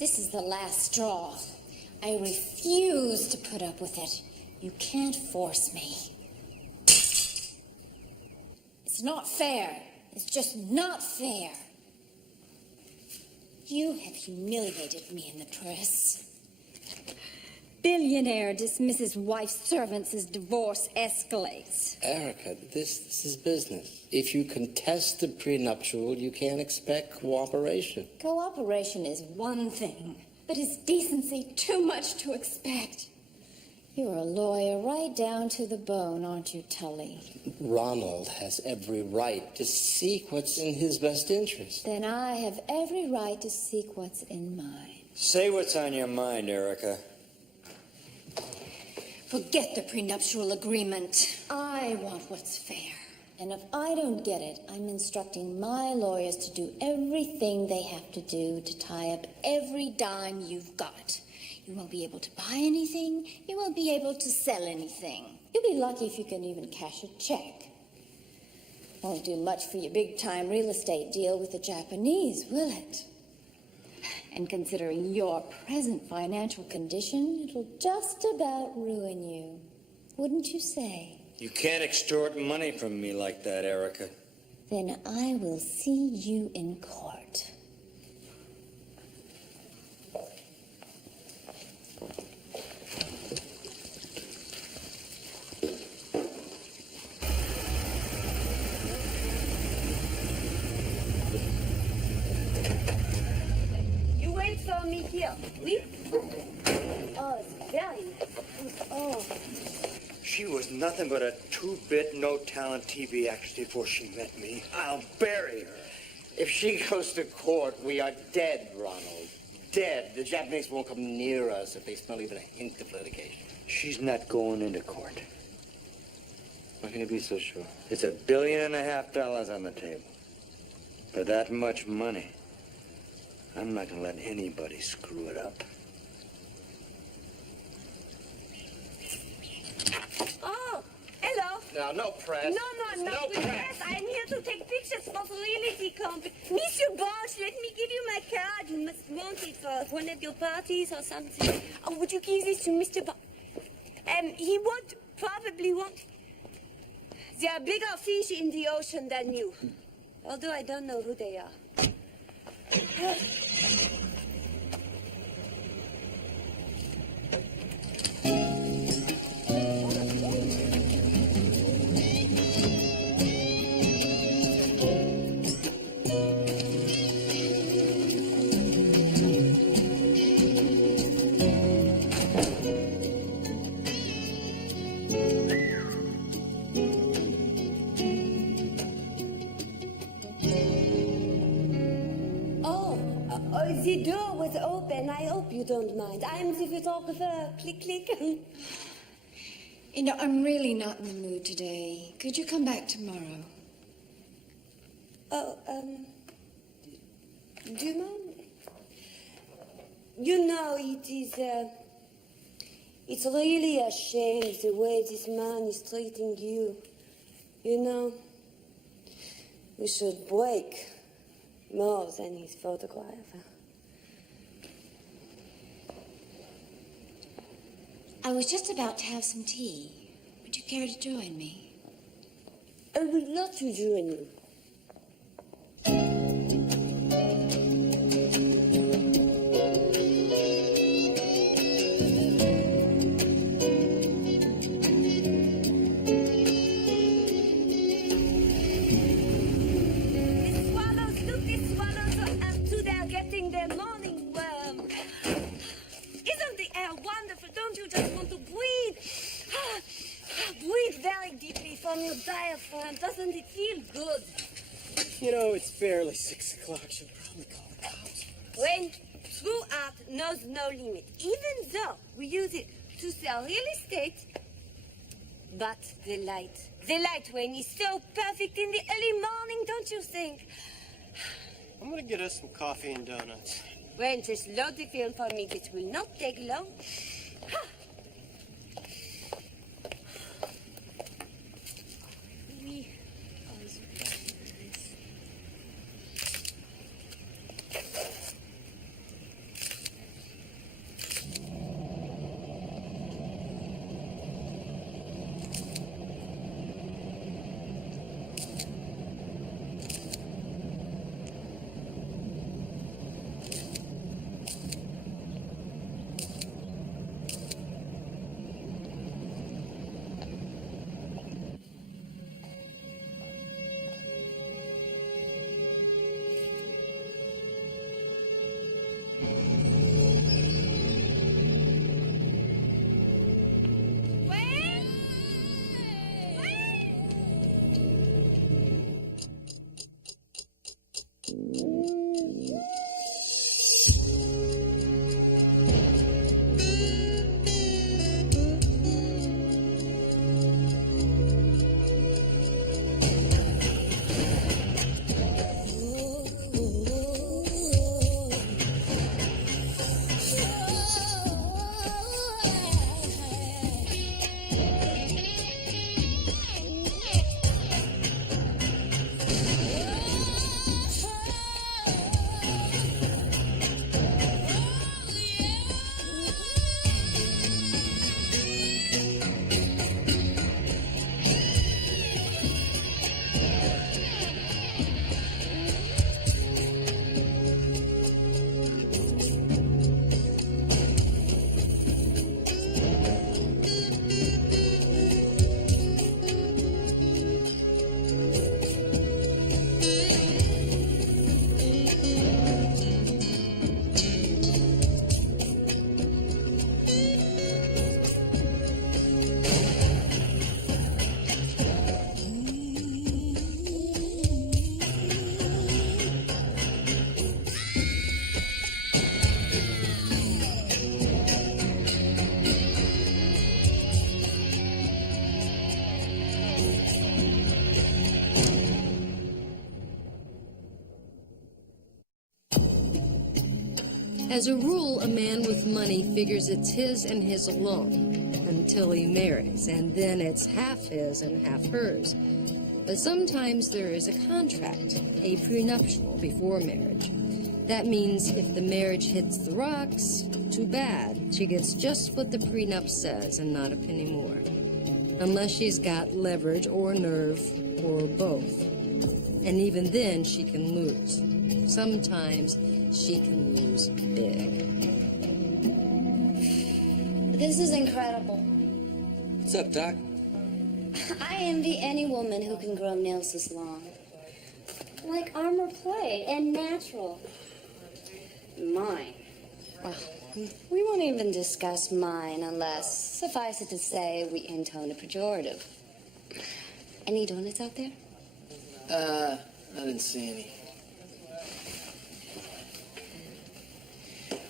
This is the last straw. I refuse to put up with it. You can't force me. It's not fair. It's just not fair. You have humiliated me in the press. Billionaire dismisses wife's servants as divorce escalates. Erica, this is business. If you contest the prenuptial, you can't expect cooperation. Cooperation is one thing, but is decency too much to expect? You're a lawyer right down to the bone, aren't you, Tully? Ronald has every right to seek what's in his best interest. Then I have every right to seek what's in mine. Say what's on your mind, Erica. Forget the prenuptial agreement. I want what's fair. And if I don't get it, I'm instructing my lawyers to do everything they have to do to tie up every dime you've got. You won't be able to buy anything. You won't be able to sell anything. You'll be lucky if you can even cash a check. Won't do much for your big-time real estate deal with the Japanese, will it? And considering your present financial condition, it'll just about ruin you. Wouldn't you say? You can't extort money from me like that, Erica. Then I will see you in court. Me here. Oui? Oh, it's very nice. Oh. She was nothing but a two-bit, no-talent TV actress before she met me. I'll bury her. If she goes to court, we are dead, Ronald. Dead. The Japanese won't come near us if they smell even a hint of litigation. She's not going into court. How can you be so sure? It's $1.5 billion on the table. For that much money, I'm not going to let anybody screw it up. Oh, hello. No, no press. No press. I'm here to take pictures for the reality company. Monsieur Bosch, let me give you my card. You must want it for one of your parties or something. Oh, would you give this to Mr. Bosch? He would probably want... There are bigger fish in the ocean than you. Although I don't know who they are. The door was open. I hope you don't mind. I'm the photographer. Click, click. You know, I'm really not in the mood today. Could you come back tomorrow? Oh, do you mind? You know, it's really a shame the way this man is treating you. You know, we should break more than his photographer. I was just about to have some tea. Would you care to join me? I would love to join you. The swallows are up to their getting their morning worm. Isn't the air wonderful? Don't you just want to breathe? Breathe very deeply from your diaphragm. Doesn't it feel good? You know, it's barely 6 o'clock. She'll probably call the cops. When true art knows no limit, even though we use it to sell real estate. But the light Wayne, is so perfect in the early morning, don't you think? I'm gonna get us some coffee and donuts. Wayne, just load the film for me. It will not take long. As a rule, a man with money figures it's his and his alone until he marries, and then it's half his and half hers. But sometimes there is a contract, a prenuptial, before marriage. That means if the marriage hits the rocks, too bad. She gets just what the prenup says and not a penny more. Unless she's got leverage or nerve or both. And even then, she can lose. Sometimes she can lose big. This is incredible. What's up, Doc? I envy any woman who can grow nails this long. Like armor plate and natural. Mine. Well, we won't even discuss mine unless, suffice it to say, we intone a pejorative. Any donuts out there? I didn't see any.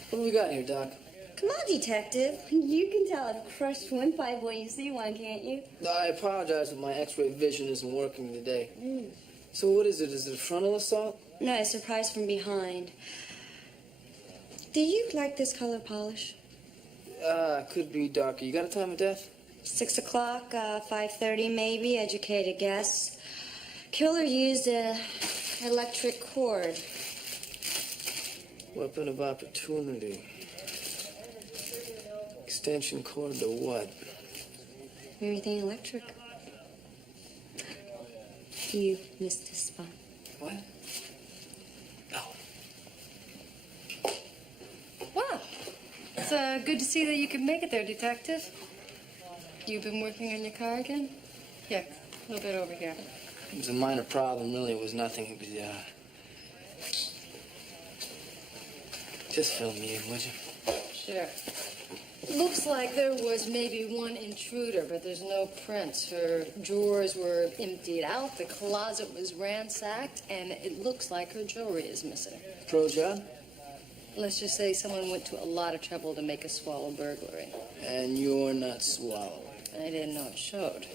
What do we got here, Doc? Come on, detective. You can tell a crushed windpipe when you see one, can't you? I apologize, but my x-ray vision isn't working today. So what is it? Is it a frontal assault? No, a surprise from behind. Do you like this color polish? Could be darker. You got a time of death? 6 o'clock, 5:30 maybe, educated guess. Killer used a electric cord. Weapon of opportunity. Extension cord to what? Everything electric. You missed a spot. What? No. Wow. It's good to see that you can make it there, Detective. You've been working on your car again? Yeah, a little bit over here. It was a minor problem, really. It was nothing. It was, just fill me in, would you? Sure. Looks like there was maybe one intruder, but there's no prints. Her drawers were emptied out, the closet was ransacked, and it looks like her jewelry is missing. Pro job? Let's just say someone went to a lot of trouble to make a swallow burglary. And you're not swallowing. I didn't know it showed.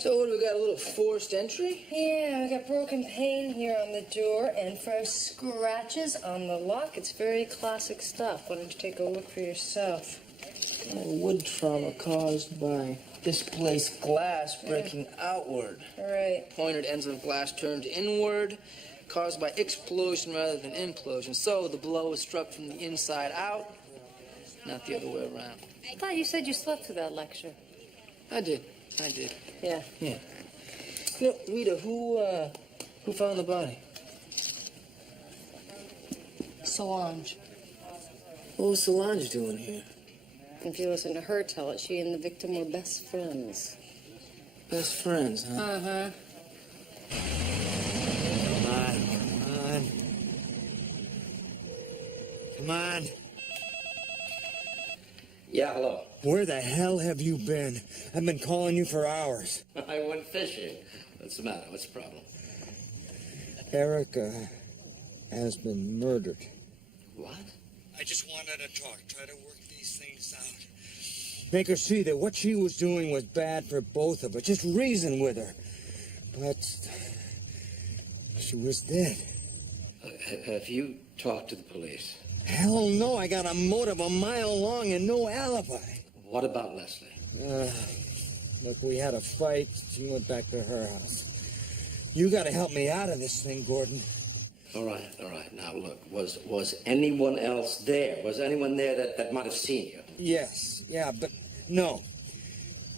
So what, we got a little forced entry? Yeah, we got broken pane here on the door and fresh scratches on the lock. It's very classic stuff. Why don't you take a look for yourself? Wood trauma caused by displaced glass breaking outward. Right. Pointed ends of glass turned inward, caused by explosion rather than implosion. So the blow was struck from the inside out, not the other way around. I thought you said you slept through that lecture. I did. Yeah. Yeah. You know, Rita, who found the body? Solange. What was Solange doing here? If you listen to her tell it, she and the victim were best friends. Best friends, huh? Uh-huh. Come on. Come on. Yeah, hello. Where the hell have you been? I've been calling you for hours. I went fishing. What's the matter? What's the problem? Erica has been murdered. What? I just wanted to talk, try to work these things out. Make her see that what she was doing was bad for both of us. Just reason with her. But she was dead. Have you talked to the police? Hell no, I got a motive a mile long and no alibi. What about Leslie? Look, we had a fight. She went back to her house. You gotta help me out of this thing, Gordon. All right. Now, look, was anyone else there? Was anyone there that might have seen you? Yes, yeah, but no.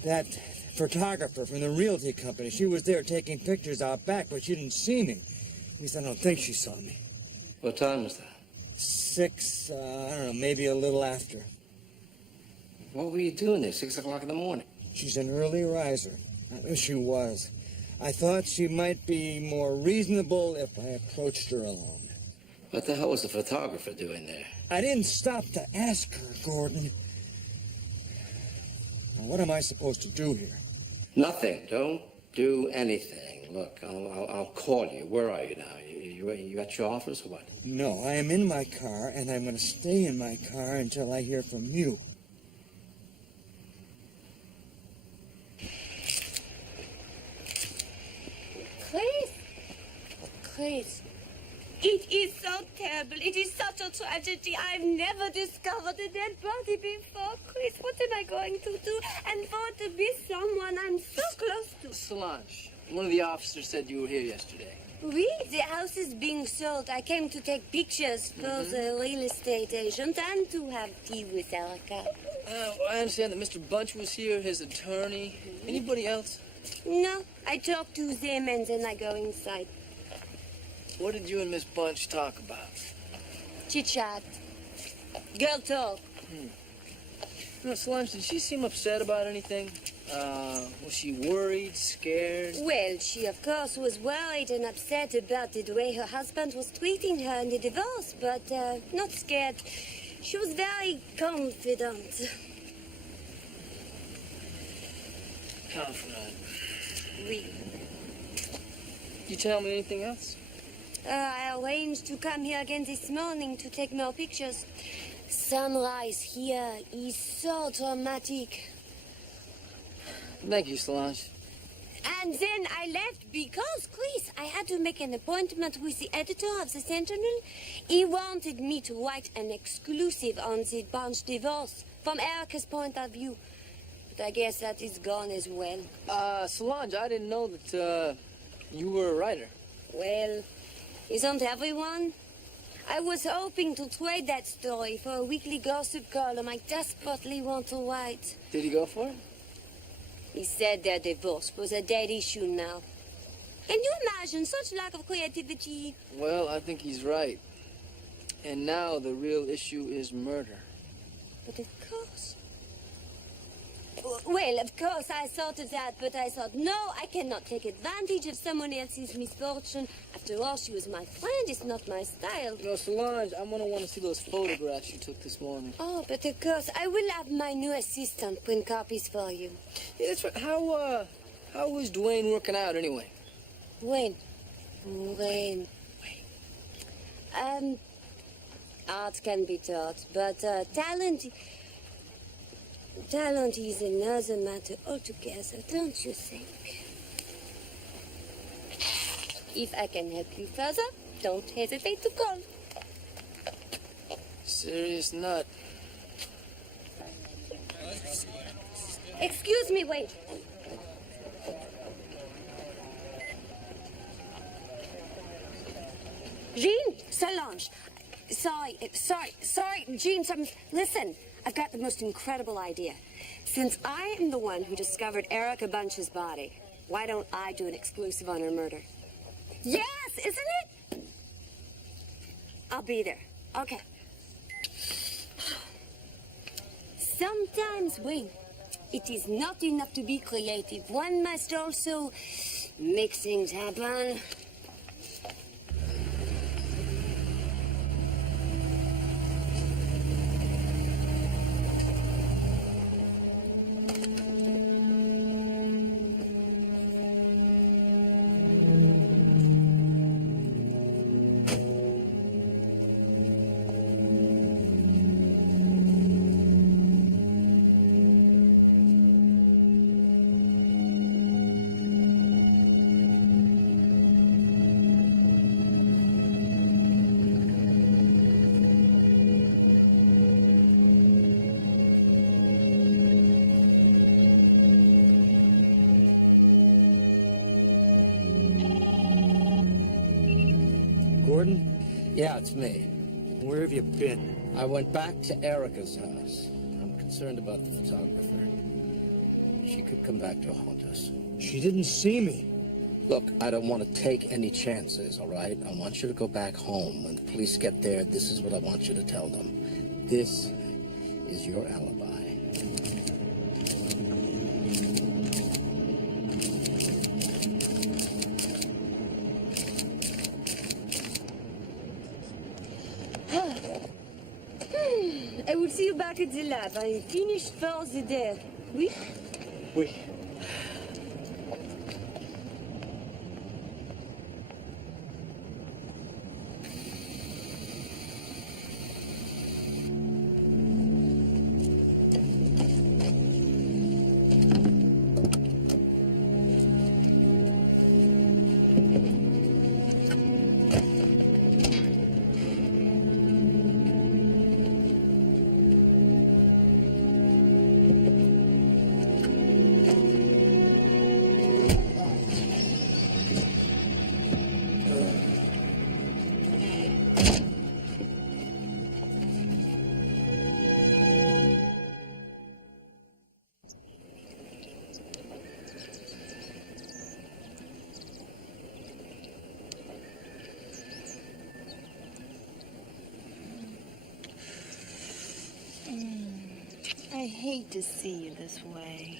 That photographer from the realty company, she was there taking pictures out back, but she didn't see me. At least I don't think she saw me. What time was that? 6, I don't know, maybe a little after. What were you doing there, 6 o'clock in the morning? She's an early riser. I know she was. I thought she might be more reasonable if I approached her alone. What the hell was the photographer doing there? I didn't stop to ask her, Gordon. Now, what am I supposed to do here? Nothing. Don't do anything. Look, I'll call you. Where are you now? You at your office or what? No, I am in my car, and I'm going to stay in my car until I hear from you. Please. It is so terrible. It is such a tragedy. I've never discovered a dead body before. Chris, what am I going to do? And for to be someone I'm so close to. Solange, one of the officers said you were here yesterday. Oui, the house is being sold. I came to take pictures for the real estate agent and to have tea with Erica. I understand that Mr. Bunch was here, his attorney. Anybody else? No, I talk to them and then I go inside. What did you and Miss Bunch talk about? Chit-chat. Girl talk. No, Solange, did she seem upset about anything? Was she worried, scared? Well, she of course was worried and upset about the way her husband was treating her in the divorce, but not scared. She was very confident. Confident. Oui. You tell me anything else? I arranged to come here again this morning to take more pictures. Sunrise here is so dramatic. Thank you, Solange. And then I left because, Chris, I had to make an appointment with the editor of the Sentinel. He wanted me to write an exclusive on the Bunch divorce from Erica's point of view. But I guess that is gone as well. Solange, I didn't know that, you were a writer. Well, isn't everyone? I was hoping to trade that story for a weekly gossip column I desperately want to write. Did he go for it? He said their divorce was a dead issue now. Can you imagine such lack of creativity? Well, I think he's right. And now the real issue is murder. But of course. Well, of course, I thought of that, but I thought, no, I cannot take advantage of someone else's misfortune. After all, she was my friend. It's not my style. No, Solange, I'm gonna want to see those photographs you took this morning. Oh, but of course, I will have my new assistant print copies for you. Yeah, that's right. How is Dwayne working out anyway? When? Art can be taught, but talent is another matter altogether, don't you think? If I can help you further, don't hesitate to call. Serious nut. Excuse me, wait. Jean, Solange. Sorry, Jean, listen. I've got the most incredible idea. Since I am the one who discovered Erica Bunch's body, why don't I do an exclusive on her murder? Yes, isn't it? I'll be there. Okay. Sometimes, Wayne, it is not enough to be creative. One must also make things happen. Gordon? Yeah, it's me. Where have you been? I went back to Erica's house. I'm concerned about the photographer. She could come back to haunt us. She didn't see me. Look, I don't want to take any chances, all right? I want you to go back home. When the police get there, this is what I want you to tell them. This is your alibi. I will see you back at the lab. I finished for the day. Oui? Oui. I hate to see you this way.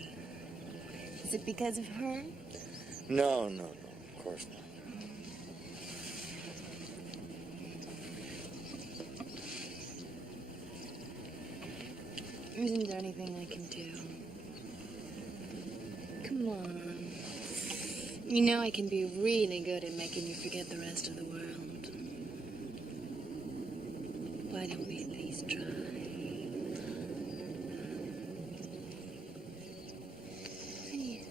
Is it because of her? No, of course not. Isn't there anything I can do? Come on. You know I can be really good at making you forget the rest of the world. Why don't we at least try? Please.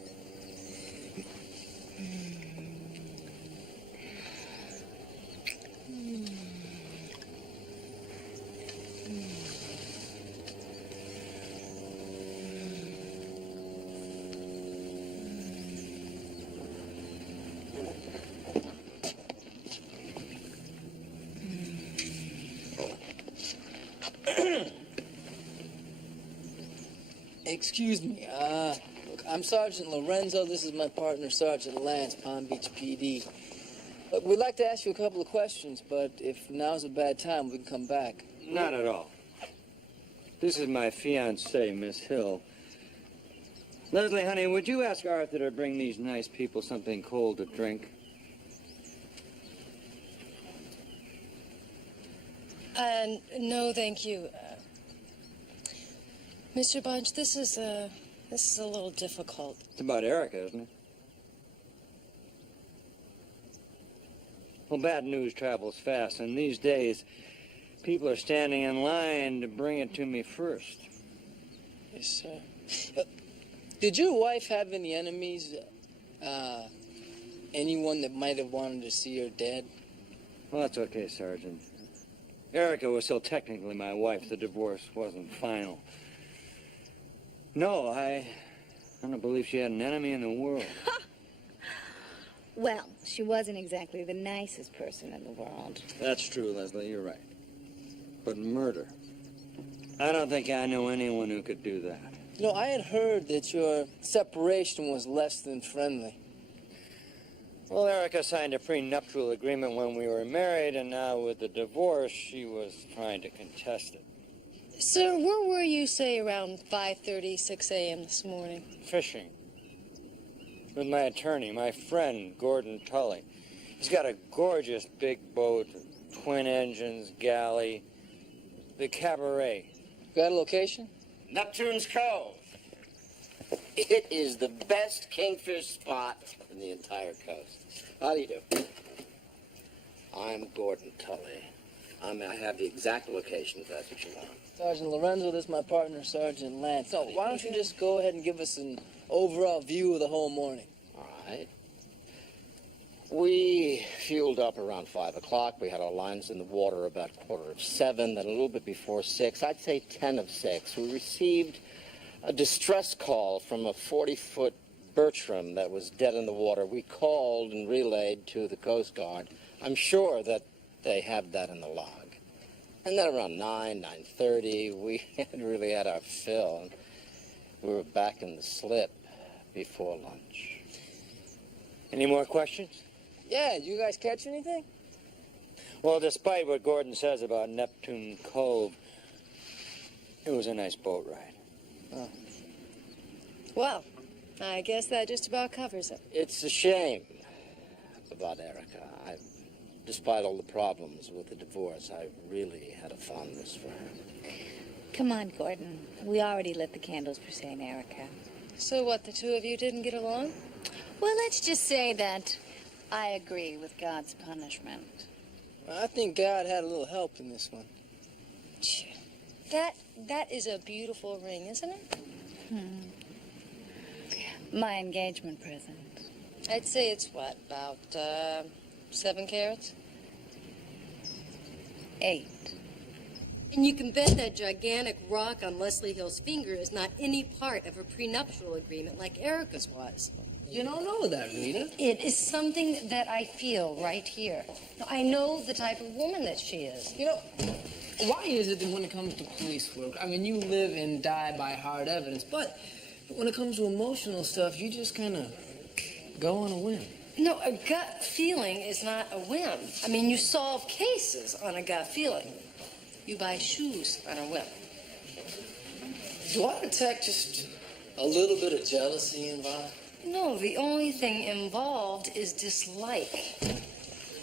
Excuse me. Look, I'm Sergeant Lorenzo. This is my partner, Sergeant Lance, Palm Beach PD. Look, we'd like to ask you a couple of questions, but if now's a bad time, we can come back. Not at all. This is my fiancée, Miss Hill. Leslie, honey, would you ask Arthur to bring these nice people something cold to drink? No, thank you. Mr. Bunch, this is a little difficult. It's about Erica, isn't it? Well, bad news travels fast, and these days, people are standing in line to bring it to me first. Yes, sir. Did your wife have any enemies? Anyone that might have wanted to see her dead? Well, that's okay, Sergeant. Erica was still technically my wife. The divorce wasn't final. No, I don't believe she had an enemy in the world. Well, she wasn't exactly the nicest person in the world. That's true, Leslie. You're right. But murder. I don't think I know anyone who could do that. You know, I had heard that your separation was less than friendly. Well, Erica signed a prenuptial agreement when we were married, and now with the divorce, she was trying to contest it. Sir, where were you, say, around 5:30, 6 a.m. this morning? Fishing. With my attorney, my friend, Gordon Tully. He's got a gorgeous big boat, twin engines, galley, the cabaret. Got a location? Neptune's Cove. It is the best kingfish spot in the entire coast. How do you do? I'm Gordon Tully. I have the exact location if that's what you want. Sergeant Lorenzo, this is my partner, Sergeant Lance. So why don't you just go ahead and give us an overall view of the whole morning? All right. We fueled up around 5 o'clock. We had our lines in the water about 6:45, then a little bit before 6. I'd say 10 of 6. We received a distress call from a 40-foot Bertram that was dead in the water. We called and relayed to the Coast Guard. I'm sure that they have that in the log. And then around 9:30, we had really had our fill. And we were back in the slip before lunch. Any more questions? Yeah, you guys catch anything? Well, despite what Gordon says about Neptune Cove, it was a nice boat ride. Oh. Well, I guess that just about covers it. It's a shame about Erica. Despite all the problems with the divorce, I really had a fondness for her. Come on, Gordon. We already lit the candles for St. Erica. So what, the two of you didn't get along? Well, let's just say that I agree with God's punishment. I think God had a little help in this one. That is a beautiful ring, isn't it? My engagement present. I'd say it's what, about 7 carats? 8. And you can bet that gigantic rock on Leslie Hill's finger is not any part of a prenuptial agreement like Erica's was. You don't know that, Rita. It is something that I feel right here. I know the type of woman that she is. You know, why is it that when it comes to police work, I mean, you live and die by hard evidence, but when it comes to emotional stuff, you just kind of go on a whim? No, a gut feeling is not a whim. I mean, you solve cases on a gut feeling. You buy shoes on a whim. Do I detect just a little bit of jealousy involved? No, the only thing involved is dislike.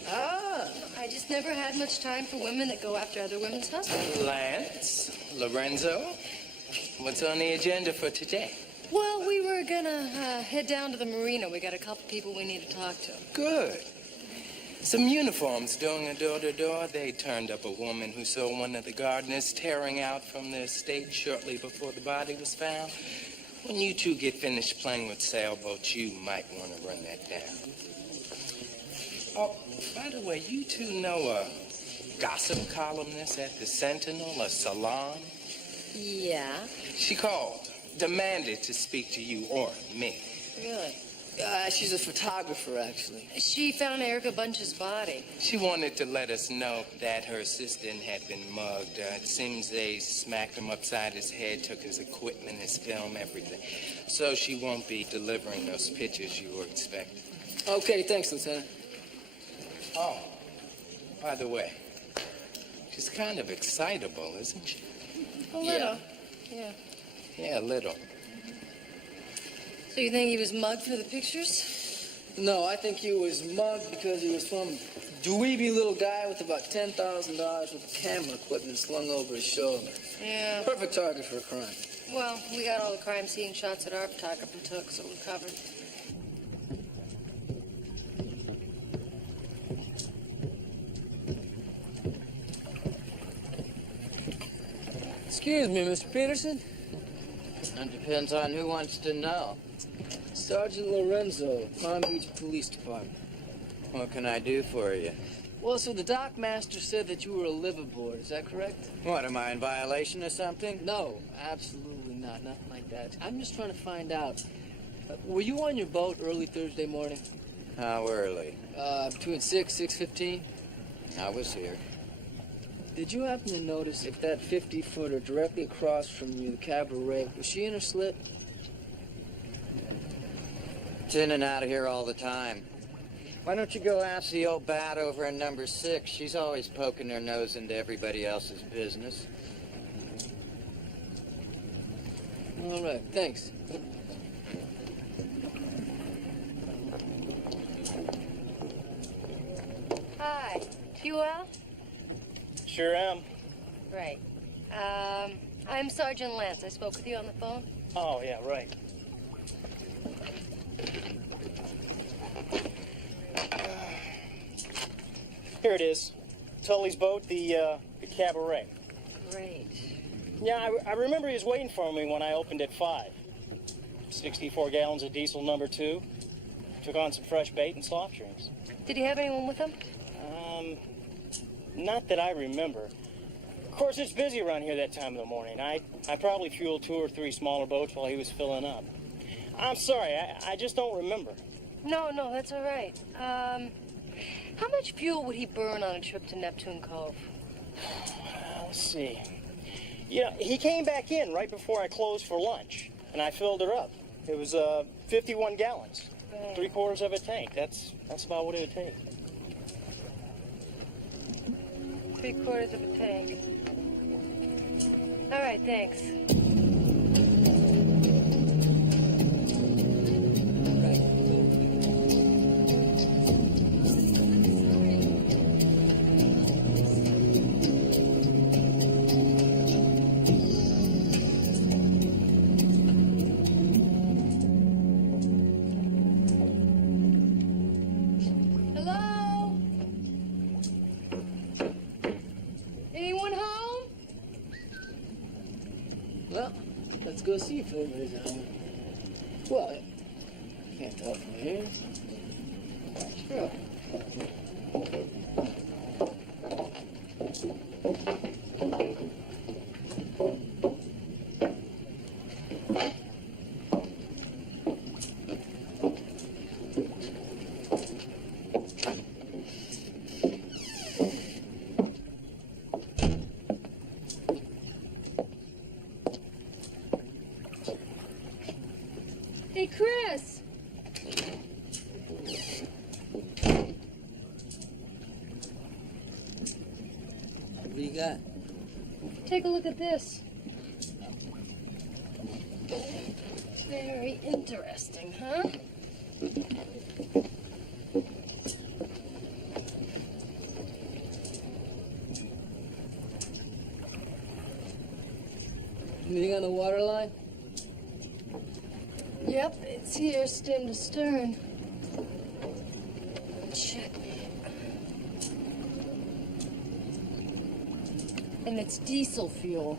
Ah. I just never had much time for women that go after other women's husbands. Lance, Lorenzo, what's on the agenda for today? Well, we were gonna head down to the marina. We got a couple people we need to talk to. Good. Some uniforms doing a door-to-door. They turned up a woman who saw one of the gardeners tearing out from the estate shortly before the body was found. When you two get finished playing with sailboats, you might want to run that down. Oh, by the way, you two know a gossip columnist at the Sentinel, a Salon? Yeah, She called, demanded to speak to you or me. really. She's a photographer, actually. She found Erica Bunch's body. She wanted to let us know that her assistant had been mugged. It seems they smacked him upside his head, took his equipment, his film, everything. So she won't be delivering those pictures you were expecting. Okay, thanks, Lieutenant. Oh, by the way, she's kind of excitable, isn't she? A little. Yeah. Yeah, a little. So you think he was mugged for the pictures? No, I think he was mugged because he was some dweeby little guy with about $10,000 worth of camera equipment slung over his shoulder. Yeah. Perfect target for a crime. Well, we got all the crime scene shots that our photographer took, so we're covered. Excuse me, Mr. Peterson. It depends on who wants to know. Sergeant Lorenzo, Palm Beach Police Department. What can I do for you? Well, so the dock master said that you were a liveaboard. Is that correct? What, am I in violation of something? No, absolutely not. Nothing like that. I'm just trying to find out. Were you on your boat early Thursday morning? How early? Between 6, 6:15? I was here. Did you happen to notice if that 50-footer directly across from you, the cabaret, was she in her slip? It's in and out of here all the time. Why don't you go ask the old bat over in number 6? She's always poking her nose into everybody else's business. All right, thanks. Hi. You well? Sure am. Right. I'm Sergeant Lance. I spoke with you on the phone. Oh, yeah, right. Here it is. Tully's boat, the cabaret. Great. Yeah, I remember he was waiting for me when I opened at 5. 64 gallons of diesel number 2. Took on some fresh bait and soft drinks. Did he have anyone with him? Not that I remember. Of course, it's busy around here that time of the morning. I probably fueled 2 or 3 smaller boats while he was filling up. I'm sorry, I just don't remember. No, that's all right. How much fuel would he burn on a trip to Neptune Cove? Let's see. Yeah, he came back in right before I closed for lunch, and I filled her up. It was 51 gallons, Right. 3/4 of a tank. That's about what it would take. 3/4 of a tank. All right, thanks. Hello? Anyone home? Well, let's go see if anybody's at home. Well, I can't tell from here. Sure. Hey, Chris. What do you got? Take a look at this. Very interesting, huh? Anything on the water line? Yep, it's here, stem to stern. Check. And it's diesel fuel.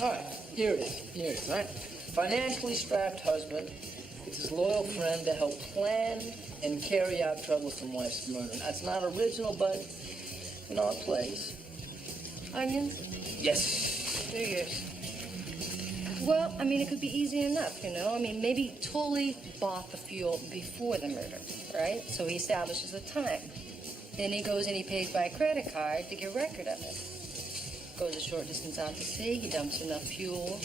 All right, here it is, right? Financially strapped husband gets his loyal friend to help plan and carry out troublesome wife's murder. That's not original, but, you know, it plays. Onions? Yes. They're yours. Well, I mean, it could be easy enough, you know? I mean, maybe Tully bought the fuel before the murder, right? So he establishes the time. Then he goes and he pays by credit card to get record of it. Goes a short distance out to sea, he dumps enough fuel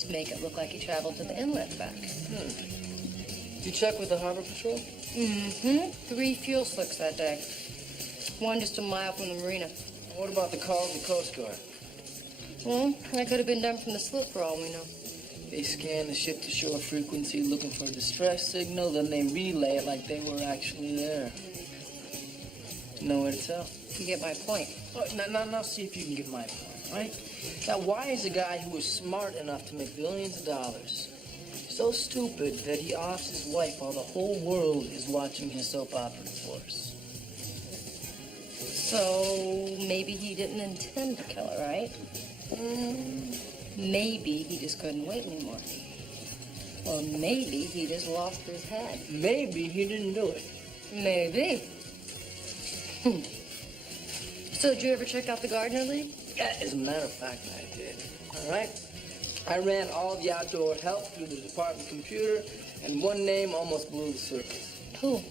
to make it look like he traveled to the inlet back. Did you check with the Harbor Patrol? Mm-hmm. 3 fuel slicks that day. One just a mile from the marina. What about the call of the Coast Guard? Well, that could have been done from the slip for all we know. They scan the ship-to-shore frequency looking for a distress signal, then they relay it like they were actually there. Nowhere to tell. You get my point. Oh, now see if you can get my point, right? Now, why is a guy who is smart enough to make billions of dollars so stupid that he offs his wife while the whole world is watching his soap opera divorce? So maybe he didn't intend to kill her, right? Maybe he just couldn't wait anymore. Or maybe he just lost his head. Maybe he didn't do it. Maybe. So did you ever check out the Gardner League? Yeah, as a matter of fact, I did. All right? I ran all the outdoor help through the department computer, and one name almost blew the surface. Who?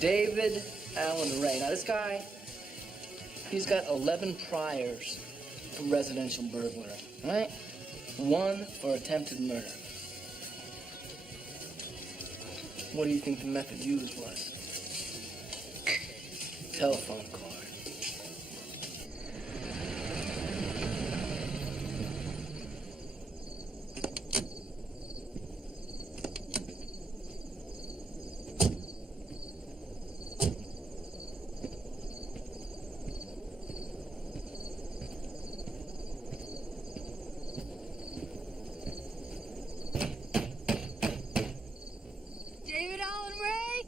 David Allen Ray. Now, this guy, he's got 11 priors for residential burglary, all right? 1 for attempted murder. What do you think the method used was? Telephone card. David Allen Ray?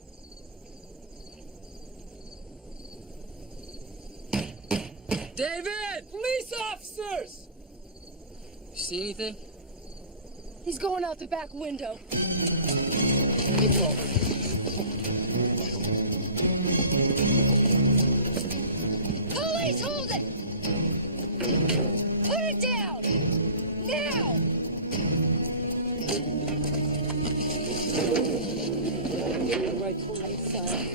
David! Police officers! You see anything? He's going out the back window. Get forward. Police, hold it! Put it down! Now! Right to my side.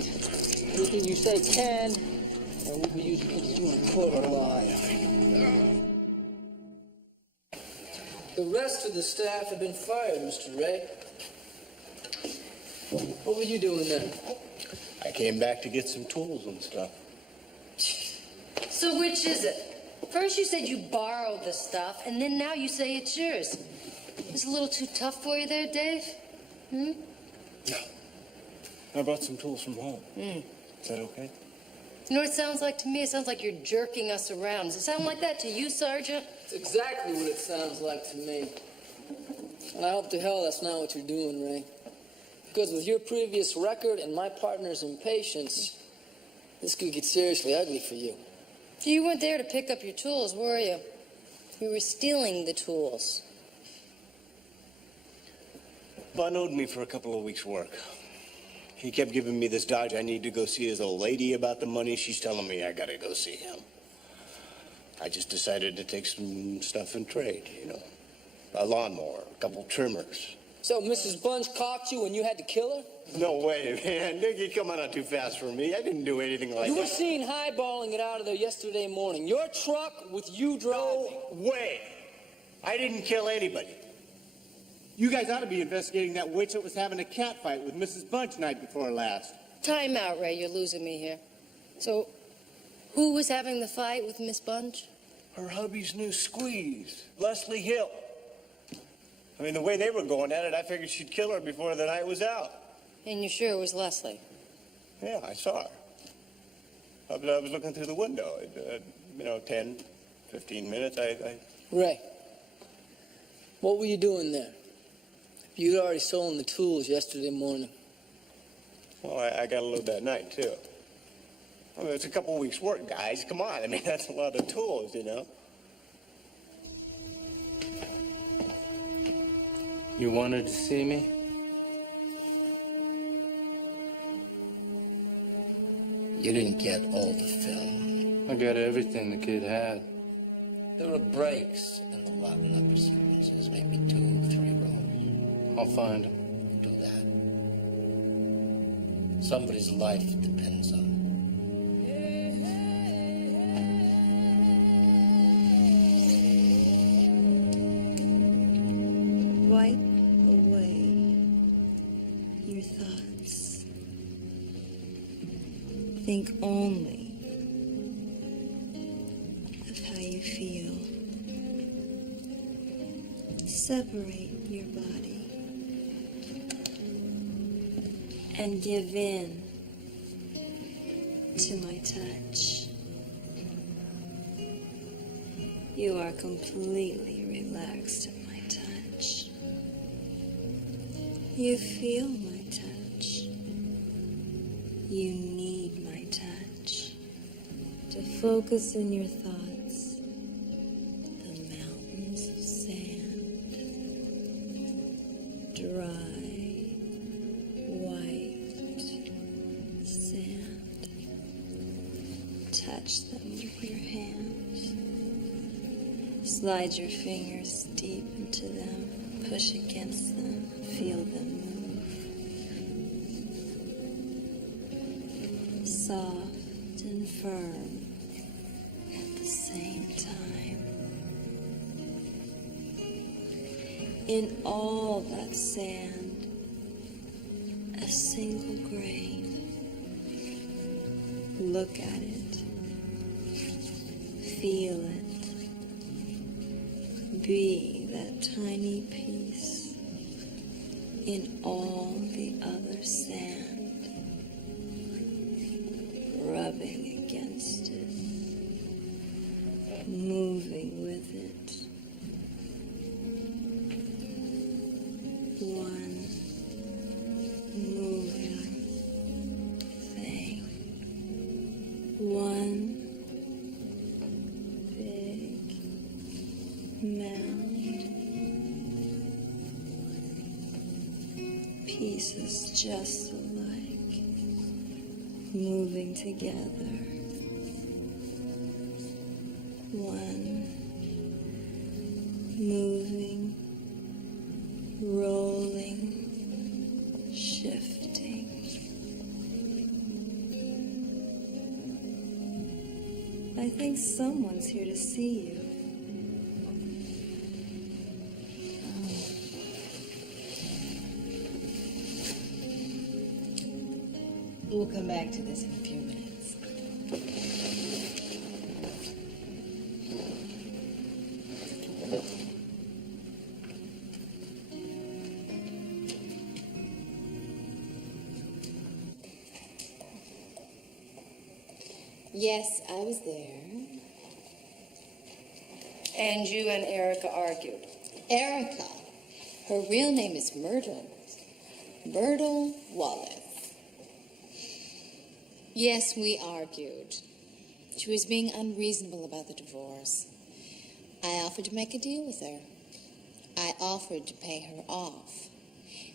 Anything you say can, and we'll be using it to a court of law. The rest of the staff have been fired, Mr. Ray. What were you doing then? I came back to get some tools and stuff. So which is it? First you said you borrowed the stuff, and then now you say it's yours. It's a little too tough for you there, Dave? No. I brought some tools from home. Is that okay? You know what it sounds like to me? It sounds like you're jerking us around. Does it sound like that to you, Sergeant? It's exactly what it sounds like to me. And I hope to hell that's not what you're doing, Ray. Because with your previous record and my partner's impatience, this could get seriously ugly for you. You weren't there to pick up your tools, were you? You were stealing the tools. Bun owed me for a couple of weeks' work. He kept giving me this dodge. I need to go see his old lady about the money. She's telling me I gotta go see him. I just decided to take some stuff in trade, you know. A lawnmower, a couple trimmers. So Mrs. Bunch cocked you and you had to kill her? No way, man. You're coming on too fast for me. I didn't do anything like You were that. seen highballing it out of there yesterday morning. Your truck with you driving. No way. I didn't kill anybody. You guys ought to be investigating that witch that was having a cat fight with Mrs. Bunch night before last. Time out, Ray. You're losing me here. So, Who was having the fight with Miss Bunch? Her hubby's new squeeze, Leslie Hill. I mean, the way they were going at it, I figured she'd kill her before the night was out. And you're sure it was Leslie? Yeah, I saw her. I was looking through the window. 10, 15 minutes, Ray, what were you doing there? You'd already stolen the tools yesterday morning. Well, I got a load that night, too. I mean, it's a couple weeks' work, guys. Come on. I mean, that's a lot of tools, you know? You wanted to see me? You didn't get all the film. I got everything the kid had. There were breaks in the Latin upper sequences, maybe 2 or 3 rows. I'll find him. Do that. Somebody's life depends on it. Wipe away your thoughts. Think only of how you feel. Separate your body and give in to my touch. You are completely relaxed in my touch. You feel my touch. You need my touch to focus in your thoughts. The mountains of sand, dry, white sand. Touch them with your hands. Slide your fingers deep into them. Push against them. Feel them move. Soft and firm at the same time. In all that sand, a single grain. Look at it. Feel it. Be that tiny piece in all the other sand, rubbing against it, moving with it. One moving thing. One big mound. Pieces just alike, moving together. One moving, rolling, shifting. I think someone's here to see you. We'll come back to this in a few minutes. Yes, I was there. And you and Erica argued. Erica. Her real name is Myrtle. Myrtle Wallace. Yes, we argued. She was being unreasonable about the divorce. I offered to make a deal with her. I offered to pay her off.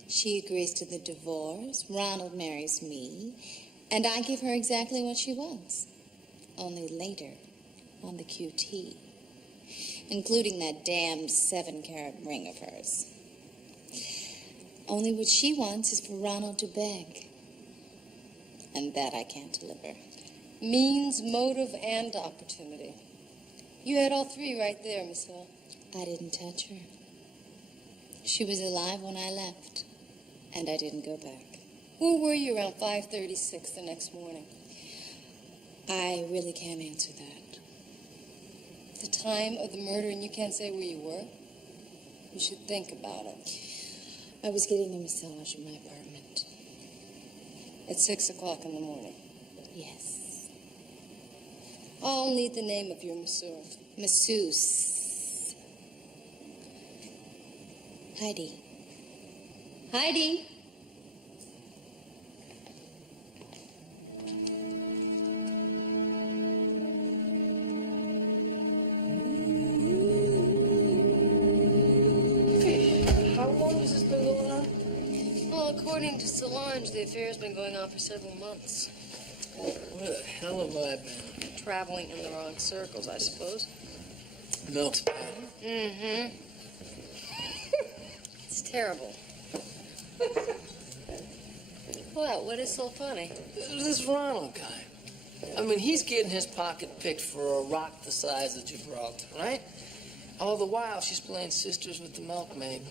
She agrees to the divorce, Ronald marries me, and I give her exactly what she wants. Only later, on the QT, including that damned 7-carat ring of hers. Only what she wants is for Ronald to beg. And that I can't deliver. Means, motive, and opportunity. You had all three right there, Miss Hill. I didn't touch her. She was alive when I left, and I didn't go back. Where were you around 5:36 the next morning? I really can't answer that. The time of the murder, and you can't say where you were? You should think about it. I was getting a massage in my apartment. At 6 o'clock in the morning. Yes. I'll need the name of your masseur. Masseuse. Heidi. Heidi! How long has this been going on? Well, according to Solange, the affair's been going on for several months. Where the hell have I been? Traveling in the wrong circles, I suppose. Milk's bad. Mm-hmm. It's terrible. What is so funny? This Ronald guy. I mean, he's getting his pocket picked for a rock the size of Gibraltar, right? All the while, she's playing sisters with the milkmaid.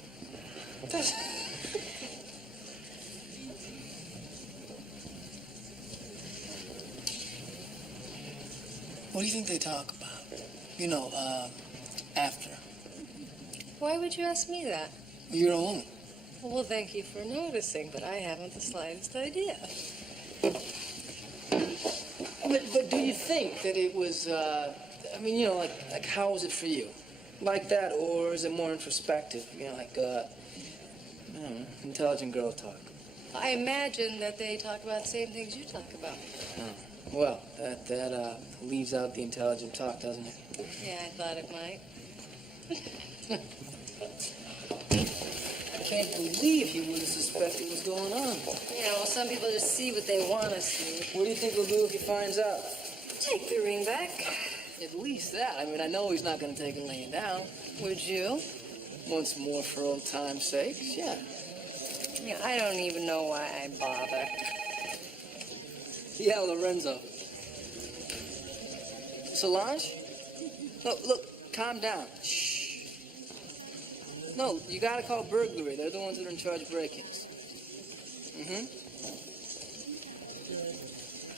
What do you think they talk about? You know, after. Why would you ask me that? You're a woman. Well, thank you for noticing, but I haven't the slightest idea. But do you think that it was, I mean, you know, like how was it for you? Like that, or is it more introspective? You know, like, I don't know, intelligent girl talk. I imagine that they talk about the same things you talk about. Oh. Well, that leaves out the intelligent talk, doesn't it? Yeah, I thought it might. I can't believe he would have suspected what's going on. You know, some people just see what they want to see. What do you think he'll do if he finds out? Take the ring back. At least that. I mean, I know he's not going to take it laying down. Would you? Once more for old time's sake, yeah. Yeah, I don't even know why I bother. Yeah, Lorenzo. Solange? Look, calm down. Shh. No, you gotta call burglary. They're the ones that are in charge of break-ins.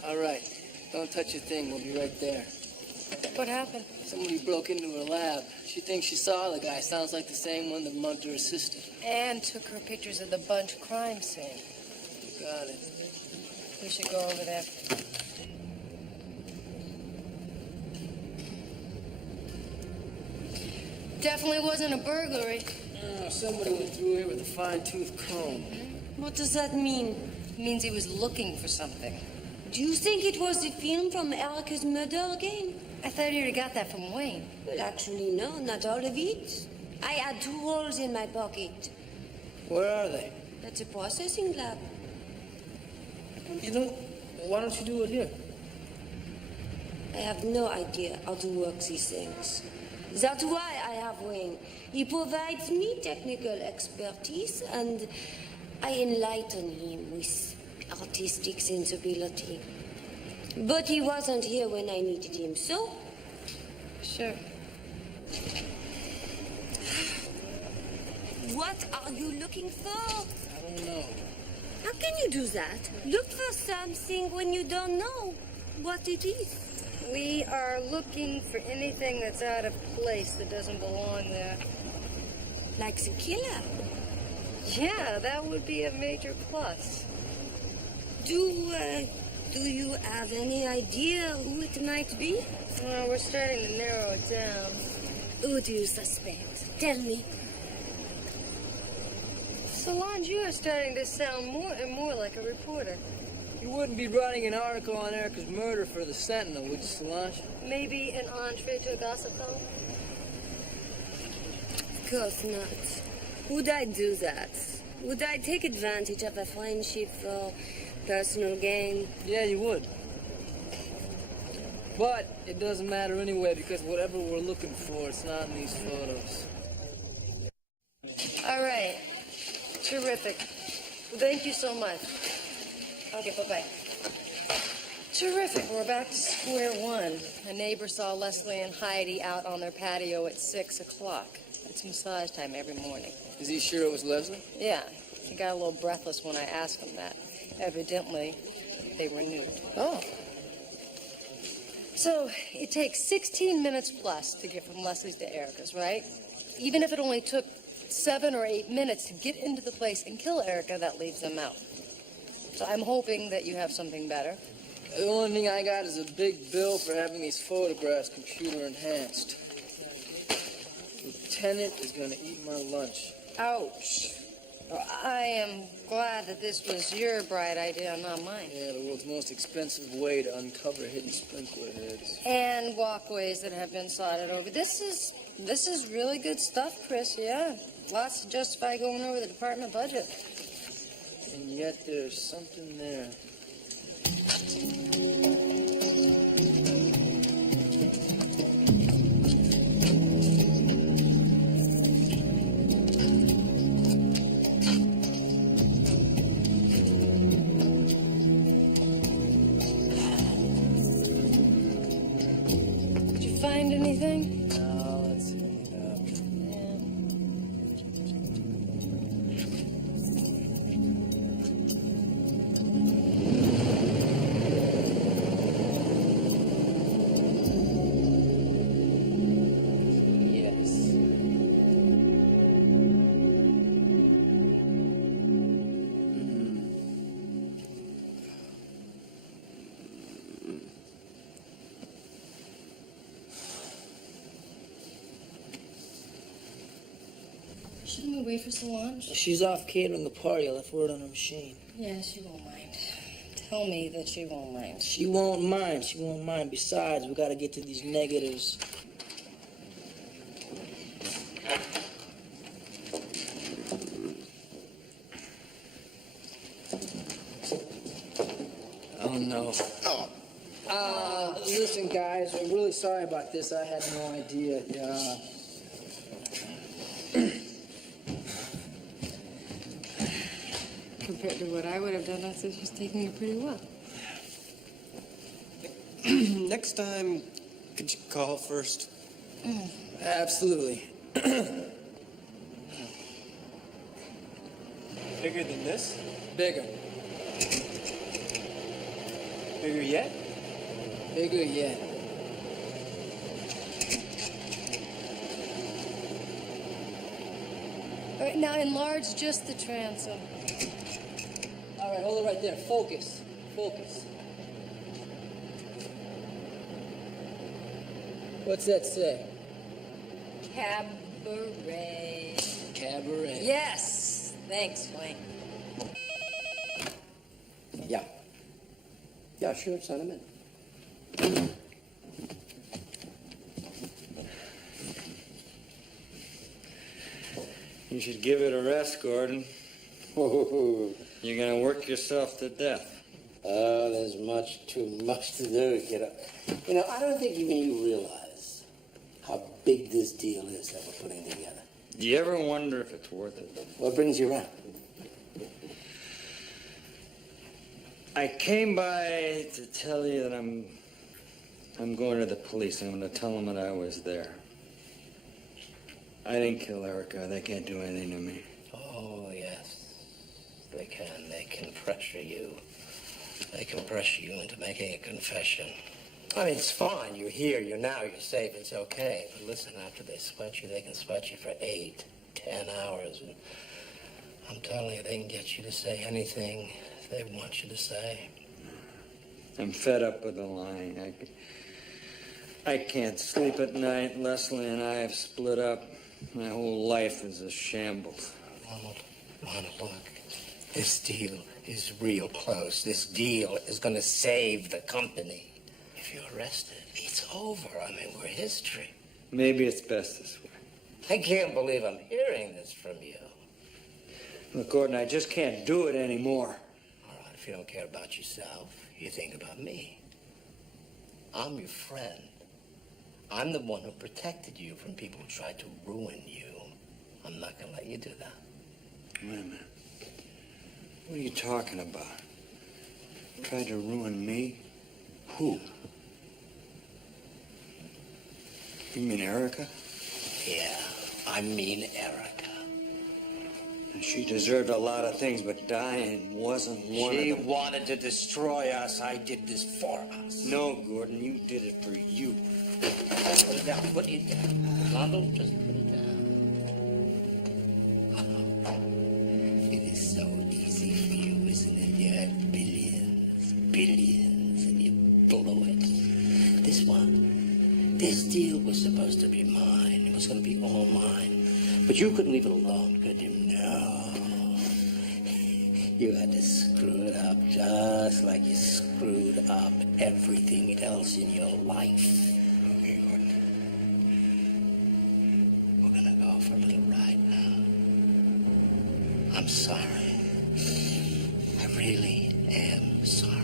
All right. Don't touch a thing. We'll be right there. What happened? Somebody broke into her lab. She thinks she saw the guy. Sounds like the same one that mugged her sister. And took her pictures of the bunch crime scene. Got it. We should go over there. Definitely wasn't a burglary. Oh, somebody went through here with a fine-tooth comb. What does that mean? It means he was looking for something. Do you think it was the film from Erica's murder again? I thought you already got that from Wayne. Well, actually, no, not all of it. I had 2 rolls in my pocket. Where are they? That's a processing lab. You don't... Why don't you do it here? I have no idea how to work these things. That's why I have Wayne. He provides me technical expertise, and I enlighten him with artistic sensibility. But he wasn't here when I needed him, so... Sure. What are you looking for? I don't know. How can you do that? Look for something when you don't know what it is. We are looking for anything that's out of place that doesn't belong there. Like the killer. Yeah, that would be a major plus. Do you have any idea who it might be? Well, we're starting to narrow it down. Who do you suspect? Tell me. Solange, you are starting to sound more and more like a reporter. You wouldn't be writing an article on Erica's murder for the Sentinel, would you, Solange? Maybe an entree to a gossip column? Of course not. Would I do that? Would I take advantage of a friendship for personal gain? Yeah, you would. But it doesn't matter anyway, because whatever we're looking for, it's not in these photos. All right. Terrific. Well, thank you so much. Okay, bye-bye. Terrific. We're back to square one. A neighbor saw Leslie and Heidi out on their patio at 6 o'clock. It's massage time every morning. Is he sure it was Leslie? Yeah. He got a little breathless when I asked him that. Evidently, they were nude. Oh. So, it takes 16 minutes plus to get from Leslie's to Erica's, right? Even if it only took 7 or 8 minutes to get into the place and kill Erica, that leaves them out. So I'm hoping that you have something better. The only thing I got is a big bill for having these photographs computer enhanced. Lieutenant is going to eat my lunch. Ouch. Well, I am glad that this was your bright idea, not mine. Yeah, the world's most expensive way to uncover hidden sprinkler heads. And walkways that have been sodded over. This is really good stuff, Chris, yeah. Lots to justify going over the department budget. And yet there's something there. Did you find anything? No, let's see. Yes. Shouldn't we wait for Solange? She's off catering the party. I left word on her machine. Yeah, she won't mind. Tell me that she won't mind. She won't mind. She won't mind. Besides, we got to get to these negatives. Oh, no. Listen, guys, I'm really sorry about this. I had no idea. Compared to what I would have done, I'd say she's taking it pretty well. Next time, could you call first? Absolutely. Bigger than this? Bigger. Bigger yet? Bigger yet. All right, now enlarge just the transom. All right, hold it right there. Focus. Focus. What's that say? Cabaret. Cabaret. Yes. Thanks, Wayne. Yeah. Yeah, sure, send him in. You should give it a rest, Gordon. You're gonna work yourself to death. Oh, there's too much to do, kiddo. You know, I don't think even you realize how big this deal is that we're putting together. Do you ever wonder if it's worth it? What brings you around? I came by to tell you that I'm going to the police. I'm going to tell them that I was there. I didn't kill Erica. They can't do anything to me. Oh, yes. They can. They can pressure you. They can pressure you into making a confession. I mean, it's fine. You're here. You're now. You're safe. It's okay. But listen, after they sweat you, they can sweat you for 8, 10 hours. And I'm telling you, they can get you to say anything they want you to say. I'm fed up with the lying. I can't sleep at night. Leslie and I have split up. My whole life is a shambles. Ronald, look. This deal is real close. This deal is going to save the company. If you're arrested, it's over. I mean, we're history. Maybe it's best this way. I can't believe I'm hearing this from you. Look, Gordon, I just can't do it anymore. All right, if you don't care about yourself, you think about me. I'm your friend. I'm the one who protected you from people who tried to ruin you. I'm not going to let you do that. Wait a minute. What are you talking about? Tried to ruin me? Who? You mean Erica? Yeah, I mean Erica. She deserved a lot of things, but dying wasn't one She of them. wanted to destroy us. I did this for us. No, Gordon, you did it for you. Put it down. Put it down. Ronald, just put it down. It is so easy for you, isn't it? You had billions, and you blow it. This deal was supposed to be mine. It was going to be all mine. But you couldn't leave it alone, could you? No. You had to screw it up just like you screwed up everything else in your life. Okay, Gordon. We're going to go for a little ride now. I'm sorry. I really am sorry.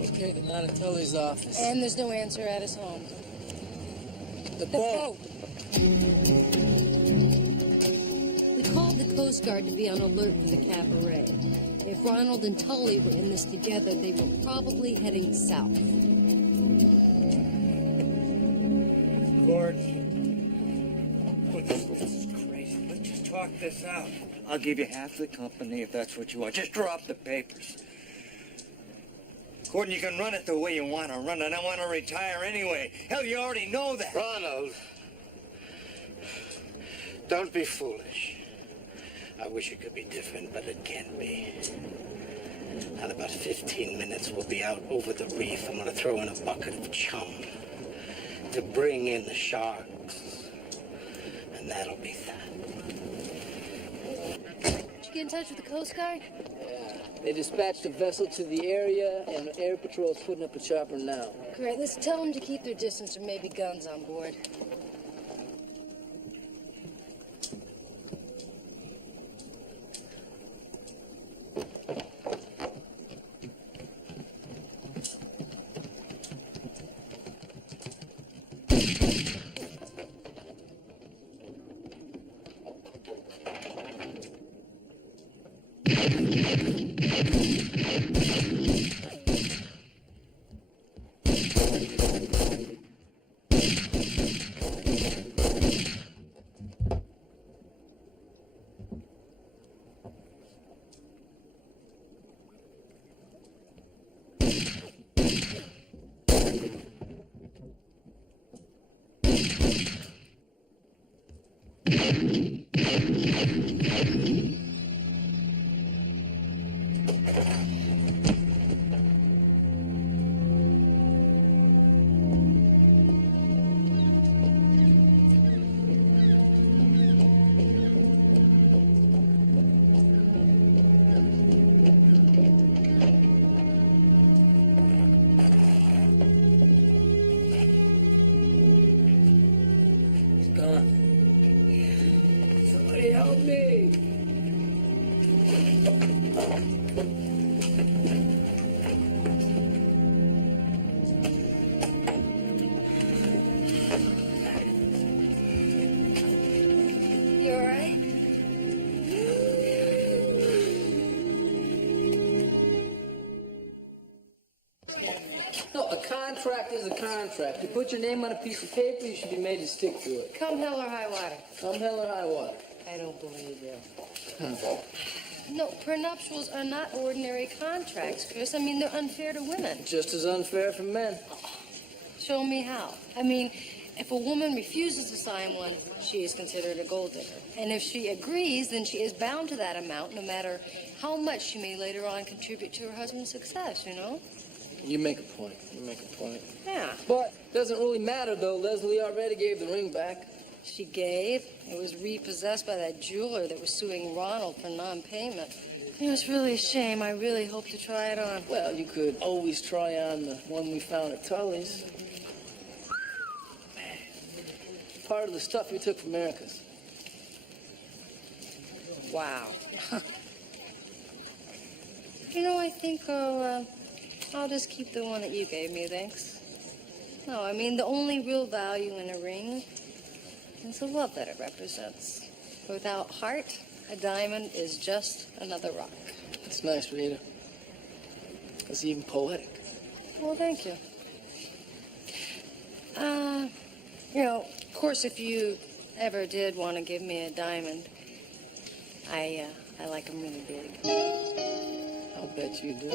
Okay, they're not at Tully's office. And there's no answer at his home. The boat. We called the Coast Guard to be on alert for the cabaret. If Ronald and Tully were in this together, they were probably heading south. Gordon. Look, this is crazy. Let's just talk this out. I'll give you half the company if that's what you want. Just draw up the papers. Gordon, you can run it the way you want to run it. I want to retire anyway. Hell, you already know that. Ronald, don't be foolish. I wish it could be different, but it can't be. In about 15 minutes, we'll be out over the reef. I'm going to throw in a bucket of chum to bring in the sharks. And that'll be that. Did you get in touch with the Coast Guard? They dispatched a vessel to the area, and Air Patrol's putting up a chopper now. Great. Let's tell them to keep their distance or maybe guns on board. Somebody help me! You all right? No, a contract is a contract. You put your name on a piece of paper, you should be made to stick to it. Come hell or high water. Come hell or high water. I don't believe you. No, prenuptials are not ordinary contracts, Chris. I mean, they're unfair to women. Just as unfair for men. Show me how. I mean, if a woman refuses to sign one, she is considered a gold digger. And if she agrees, then she is bound to that amount, no matter how much she may later on contribute to her husband's success, you know? You make a point. You make a point. Yeah. But doesn't really matter, though. Leslie already gave the ring back. She gave. It was repossessed by that jeweler that was suing Ronald for non-payment. You know, it's really a shame. I really hope to try it on. Well, you could always try on the one we found at Tully's. Part of the stuff we took from America's. Wow. You know, I think I'll just keep the one that you gave me, thanks. No, I mean, the only real value in a ring It's the love that it represents. Without heart, a diamond is just another rock. That's nice, Rita. It's even poetic. Well, thank you. Of course, if you ever did want to give me a diamond, I like them really big. I'll bet you do.